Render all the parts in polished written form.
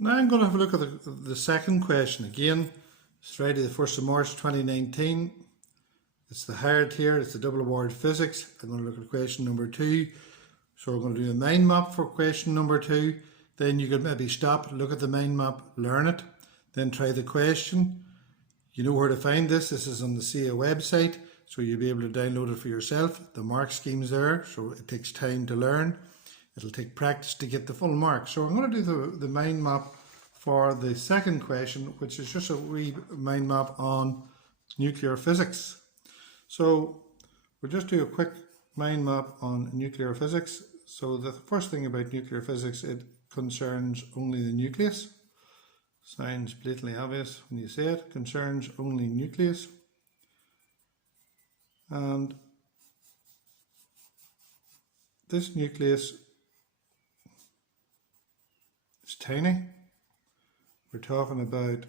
Now I'm going to have a look at the second question again. It's Friday the 1st of March 2019. It's the hard here, it's the double award physics. I'm going to look at question number 2. So we're going to do a mind map for question number 2. Then you could maybe stop, look at the mind map, learn it, then try the question. You know where to find this. This is on the CA website, so you'll be able to download it for yourself. The mark scheme's there, so it takes time to learn. It'll take practice to get the full mark. So I'm going to do the mind map for the second question, which is just a wee mind map on nuclear physics. So we'll just do a quick mind map on nuclear physics. So the first thing about nuclear physics, it concerns only the nucleus. Sounds blatantly obvious when you say it. Concerns only nucleus. And this nucleus is tiny. We're talking about,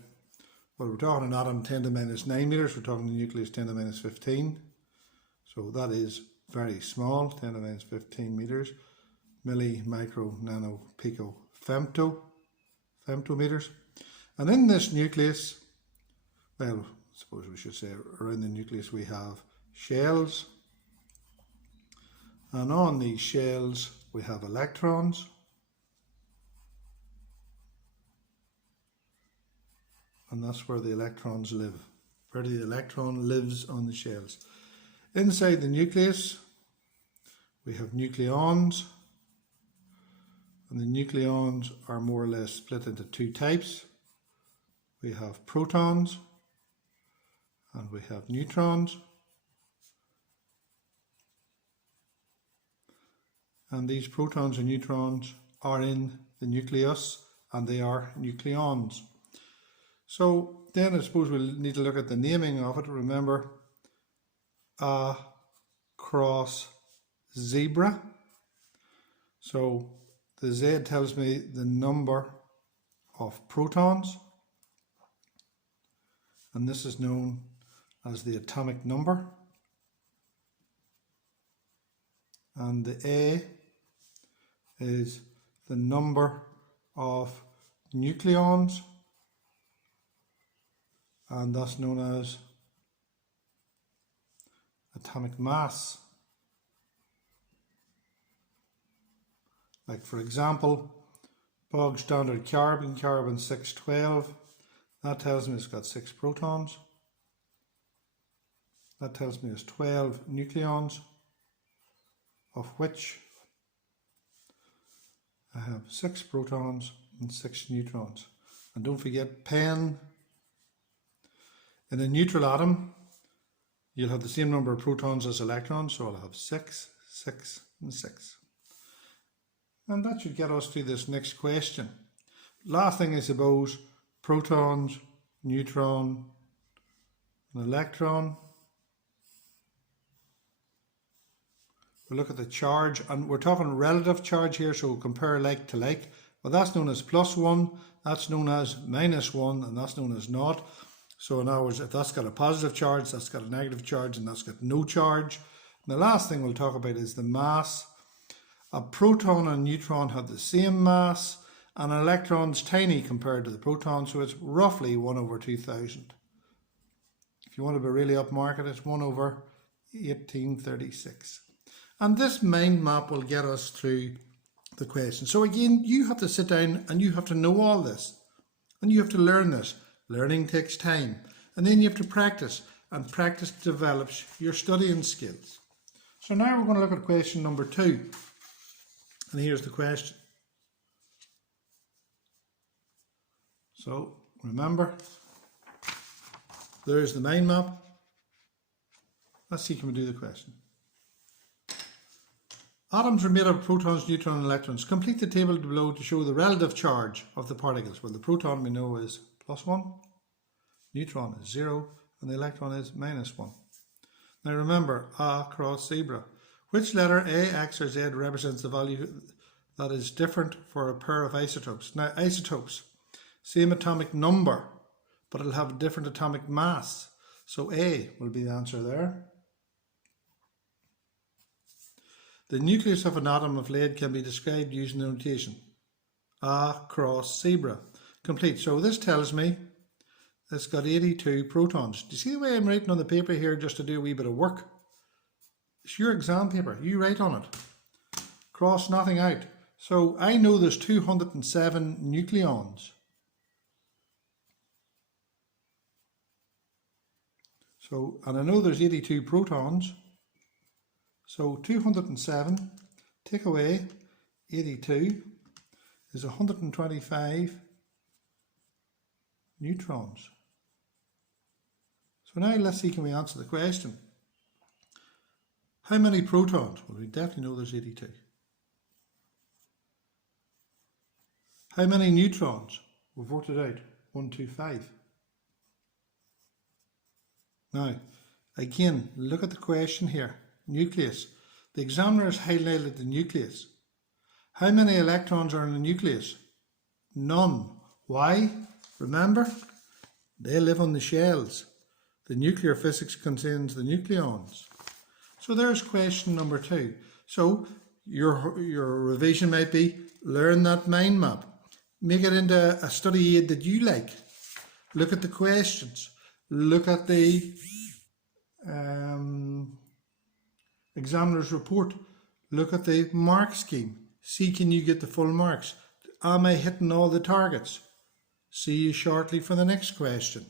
well, we're talking an atom 10 to minus 9 meters. We're talking the nucleus 10 to minus 15. So that is very small, 10 to minus 15 meters. Milli, micro, nano, pico, femtometers. And in this nucleus, well, I suppose we should say around the nucleus we have shells. And on these shells we have electrons. And that's where the electrons live, where the electron lives on the shells. Inside the nucleus we have nucleons, and the nucleons are more or less split into two types. We have protons and we have neutrons. And these protons and neutrons are in the nucleus and they are nucleons. So then I suppose we'll need to look at the naming of it. Remember, A cross zebra. So the Z tells me the number of protons, and this is known as the atomic number. And the A is the number of nucleons, and that's known as atomic mass. Like for example, bog standard carbon 612, that tells me it's got 6 protons. That tells me it's 12 nucleons, of which I have 6 protons and 6 neutrons. And don't forget pen. In a neutral atom, you'll have the same number of protons as electrons, so I'll have 6, 6 and 6. And that should get us to this next question. Last thing I suppose, protons, neutron, and electron. We'll look at the charge, and we're talking relative charge here, so we'll compare like to like. Well, that's known as +1, that's known as -1, and that's known as naught. So in other words, if that's got a positive charge, that's got a negative charge, and that's got no charge. And the last thing we'll talk about is the mass. A proton and a neutron have the same mass, and an electron's tiny compared to the proton, so it's roughly 1/2000. If you want to be really upmarket, it's 1/1836. And this mind map will get us through the question. So again, you have to sit down and you have to know all this, and you have to learn this. Learning takes time, and then you have to practice, and practice develops your studying skills. So now we're going to look at question number 2, and here's the question. So remember, there's the mind map. Let's see, can we do the question? Atoms are made of protons, neutrons and electrons. Complete the table below to show the relative charge of the particles. Well, the proton we know is +1, neutron is 0, and the electron is -1. Now remember, A cross zebra. Which letter, A, X or Z, represents the value that is different for a pair of isotopes? Now isotopes, same atomic number, but it'll have a different atomic mass. So A will be the answer there. The nucleus of an atom of lead can be described using the notation A cross zebra. complete. So this tells me it's got 82 protons. Do you see the way I'm writing on the paper here just to do a wee bit of work? It's your exam paper. You write on it. Cross nothing out. So I know there's 207 nucleons. So, and I know there's 82 protons. So 207 take away 82 is 125 neutrons. So now let's see, can we answer the question? How many protons? Well, we definitely know there's 82. How many neutrons? We've worked it out. 125. Now, again, look at the question here. Nucleus. The examiner has highlighted the nucleus. How many electrons are in the nucleus? None. Why? Remember, they live on the shells. The nuclear physics contains the nucleons. So there's question number 2. So your revision might be, learn that mind map. Make it into a study aid that you like. Look at the questions. Look at the examiner's report. Look at the mark scheme. See, can you get the full marks? Am I hitting all the targets? See you shortly for the next question.